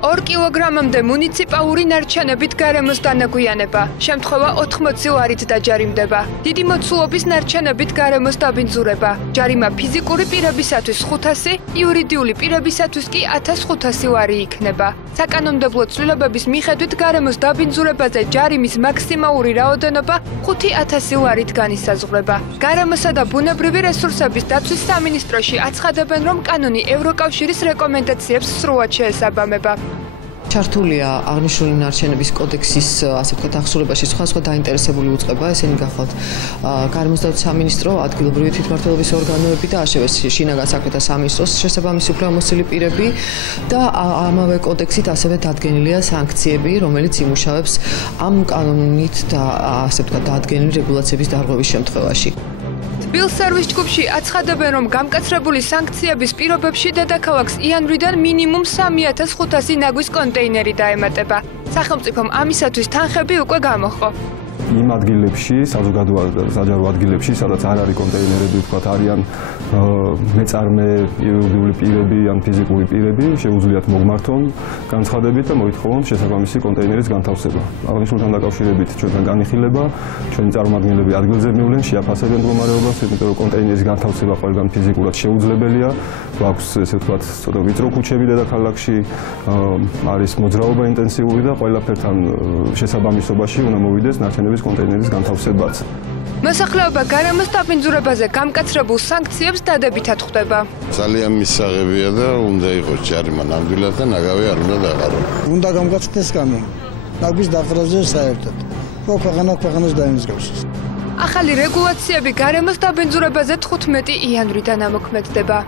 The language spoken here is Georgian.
2 კილოგრამამდე მუნიციპალური ნარჩენებით გარემოს დანაგვიანება, შემთხვევა 80 ლარით დაჯარიმდება. დიდი მოცულობის ნარჩენებით გარემოს დაბინძურება, ჯარიმა ფიზიკური პირებისათვის 500, იურიდიული პირებისათვის კი 1500 ლარი იქნება. საკანონმდებლო ცვლილებების მიხედვით გარემოს დაბინძურებაზე ჯარიმის მაქსიმალური რაოდენობა 5000 ლარით განისაზღვრება. გარემოსა და ბუნებრივი რესურსების დაცვის სამინისტროში აცხადებენ, რომ კანონი ევროკავშირის რეკომენდაციებს სრულად შეესაბამება. ჩართულია აღნიშნული ნარჩენების კოდექსის, ასე ვთქვათ, აღსრულებაში სხვა დაინტერესებული უწყება, ესენი გახლავთ გარემოს დაცვის სამინისტრო, ადგილობრივი თვითმმართველობის ორგანოები და ასევე შინაგან საქმეთა სამინისტროს შესაბამისი უფლებამოსილი პირები და ამავე კოდექსით ასევე დადგენილია სანქციები, რომელიც იმუშავებს ამ კანონით და ასე ვთქვათ, დადგენილი რეგულაციების დარღვევის შემთხვევაში. თბილ სერვის ჯგუფში აცხადებენ, რომ გამკაცრებული სანქციების პირობებში დედაქალაქს იანვრიდან მინიმუმ 3500 ნაგვის კონტეინერი დაემატება. სახელმწიფომ ამისათვის თანხები უკვე გამოჰყო. იმ ადგილებში, საჯარო ადგილებში, სადაც არ არის კონტეინერები, ვთქვათ, არიან მეწარმე იურიდიული პირები ან ფიზიკური პირები, შეუძლიათ მოგმართონ განცხადებით და მოითხოვონ შესაბამისი კონტეინერის განთავსება. აღნიშნულთან დაკავშირებით ჩვენთან განიხილება, ჩვენი წარმომადგენლები ადგილზე მივლენ, შეაფასებენ მდგომარეობას, იმიტომ რომ კონტეინერის განთავსება ყველგან ფიზიკურად შეუძლებელია. გვაქვს, ესე ვთქვათ, ცოტა ვიწრო ქუჩები დედაქალაქში, არის მოძრაობა ინტენსიური და ყველაფერთან შესაბამისობაში უნდა მოვიდეს ნარჩენების კონტეინერის განთავსებაც. მოსახლეობა გარემოს დაბინძურებაზე გამკაცრებულ სანქციებს დადებითად ხვდება. ძალიან მისაღებია და უნდა იყოს ჯარიმა ნამდვილად და ნაგავი არ უნდა დაყარო. უნდა გამკაცრდეს კანონი. ნაგვის დაყრაზე საერთოდ. რო ქვეყანას დაემსგავსოს. ახალი რეგულაციები გარემოს დაბინძურებაზე 15 იანვრიდან ამოქმედდება.